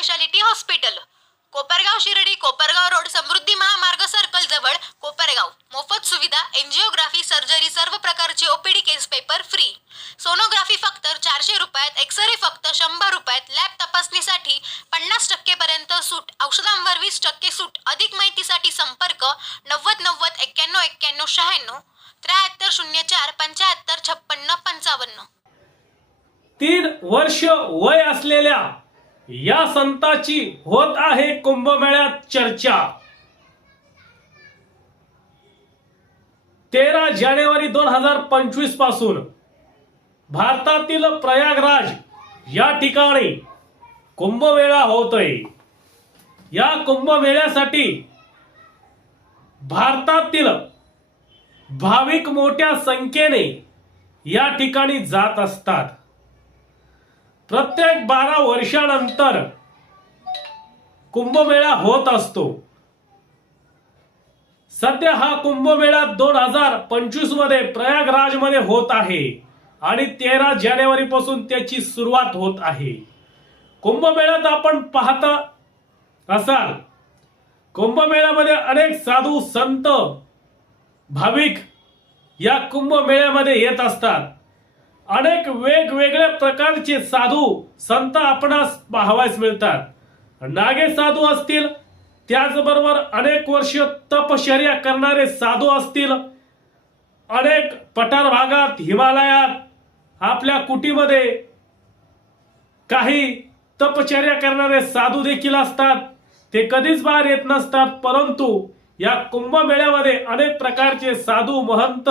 Speciality hospital Kopargaon Shirdi Kopargaon road Samruddhi Mahamarg circle जवळ कोपरगाव. मोफत सुविधा एन्जिओग्राफी सर्जरी सर्व प्रकारचे OPD case paper free sonography फक्त चारशे रुपयात एक्सरे फक्त शंभर रुपयात. लॅब तपासणीसाठी पन्नास टक्के पर्यंत सूट औषधांवर वीस टक्के सूट. अधिक माहितीसाठी संपर्क नव्वद नव्वद एक्क्याण्णव एक्क्याण्णव शहाण्णव त्र्याहत्तर शून्य चार पंच्याहत्तर छप्पन्न पंचावन्न. तीन वर्ष वय असलेल्या या संताची होत आहे कुंभमेळ्यात चर्चा. तेरा जानेवारी दोन हजार पंचवीसपासून भारतातील प्रयागराज या ठिकाणी कुंभमेळा होतोय. या कुंभमेळ्यासाठी भारतातील भाविक मोठ्या संख्येने या ठिकाणी जात असतात. प्रत्येक बारा वर्षानंतर कुंभमेळा होत असतो. सध्या हा कुंभमेळा दोन हजार पंचवीसमध्ये प्रयागराजमध्ये होत आहे आणि तेरा जानेवारी पासून त्याची सुरुवात होत आहे. कुंभमेळ्यात आपण पाहता असाल कुंभमेळ्यामध्ये अनेक साधू संत भाविक या कुंभमेळ्यामध्ये येत असतात. अनेक वेगवेगळ्या प्रकारचे साधू संत आपणास पाहावयास मिळतात. नागे साधू असतील त्याचबरोबर अनेक वर्ष तपश्चर्या करणारे साधू असतील अनेक पठार भागात हिमालयात आपल्या कुटीमध्ये काही तपश्चर्या करणारे साधू देखील असतात. ते कधीच बाहेर येत नसतात परंतु या कुंभमेळ्यामध्ये अनेक प्रकारचे साधू महंत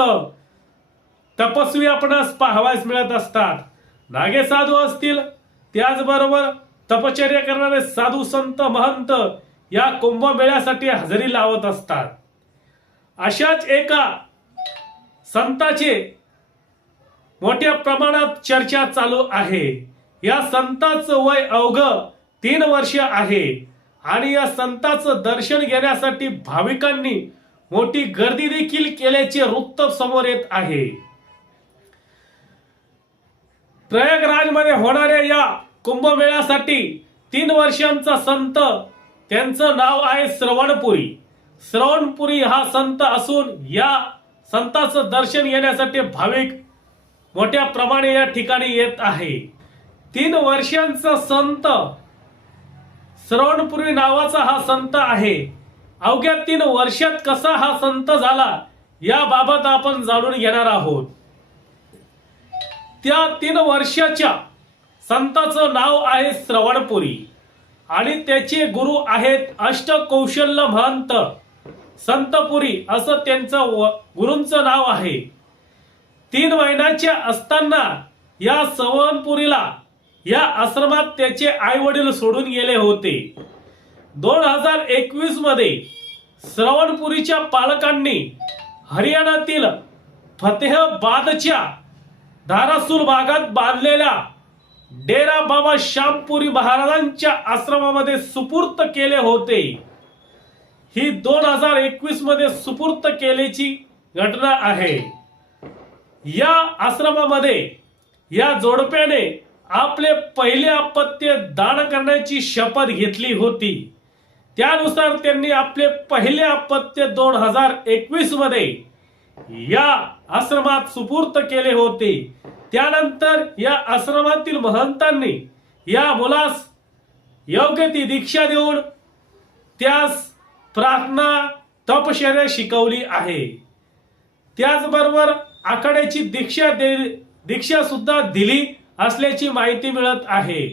तपस्वी आपणास पाहावायस मिळत असतात. नागे साधू असतील त्याचबरोबर तपश्चर्या करणारे साधू संत महंत या कुंभमेळ्यासाठी हजेरी लावत असतात. अशाच एका संताचे मोठ्या प्रमाणात चर्चा चालू आहे. या संताचं वय अवघ तीन वर्ष आहे आणि या संताचं दर्शन घेण्यासाठी भाविकांनी मोठी गर्दी देखील केल्याचे वृत्त समोर येत आहे. प्रयागराजमध्ये होणाऱ्या या कुंभमेळ्यासाठी तीन वर्षांचा संत त्यांचं नाव आहे श्रवणपुरी. श्रवणपुरी हा संत असून या संताचं दर्शन घेण्यासाठी भाविक मोठ्या प्रमाणे या ठिकाणी येत आहे. तीन वर्षांचा संत श्रवणपुरी नावाचा हा संत आहे. अवघ्या तीन वर्षात कसा हा संत झाला याबाबत आपण जाणून घेणार आहोत. त्या तीन वर्षाच्या संताचं नाव आहे श्रवणपुरी. आणि त्याचे गुरु आहेत अष्टकौशल्य महंत संतपुरी असं त्यांचं व- गुरूंचं नाव आहे. तीन महिन्याच्या असताना या सवनपुरीला या आश्रमात त्याचे आई वडील सोडून गेले होते. दोन हजार एकवीसमध्ये श्रवणपुरीच्या पालकांनी हरियाणातील फतेहबादच्या धारासूर भागात बांधलेल्या डेरा बाबा श्यामपुरी महाराजांच्या आश्रमामध्ये सुपूर्त केले होते. ही दोन हजार एकवीसमध्ये सुपूर्त केल्याची घटना आहे. या आश्रमामध्ये या जोडप्याने आपले पहिले अपत्य दान करण्याची शपथ घेतली होती. त्यानुसार त्यांनी आपले पहिले अपत्य दोन हजार एकवीसमध्ये या आश्रमात सुपूर्त केले होते. त्यानंतर या आश्रमातील महंतांनी या मुलास योग्य ती दीक्षा देऊन त्यास प्रार्थना तपश्चर्या शिकवली आहे. त्याचबरोबर आखाड्याची दीक्षा दे दीक्षा सुद्धा दिली असल्याची माहिती मिळत आहे.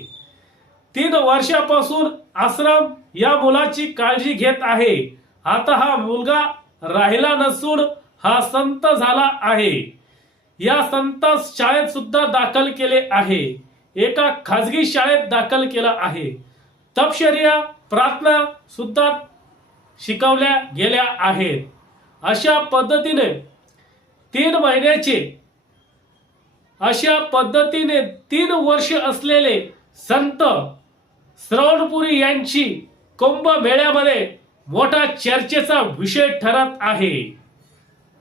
तीन वर्षापासून आश्रम या मुलाची काळजी घेत आहे. आता हा मुलगा राहिला नसून हा संत झाला आहे. या संतास शाळेत सुद्धा दाखल केले आहे. एका खाजगी शाळेत दाखल केला आहे. तपशर्या प्रार्थना सुद्धा शिकवल्या गेल्या आहेत. अशा पद्धतीने तीन महिन्याचे अशा पद्धतीने तीन वर्ष असलेले संत श्रवणपुरी यांची कुंभमेळ्यामध्ये मोठा चर्चेचा विषय ठरत आहे.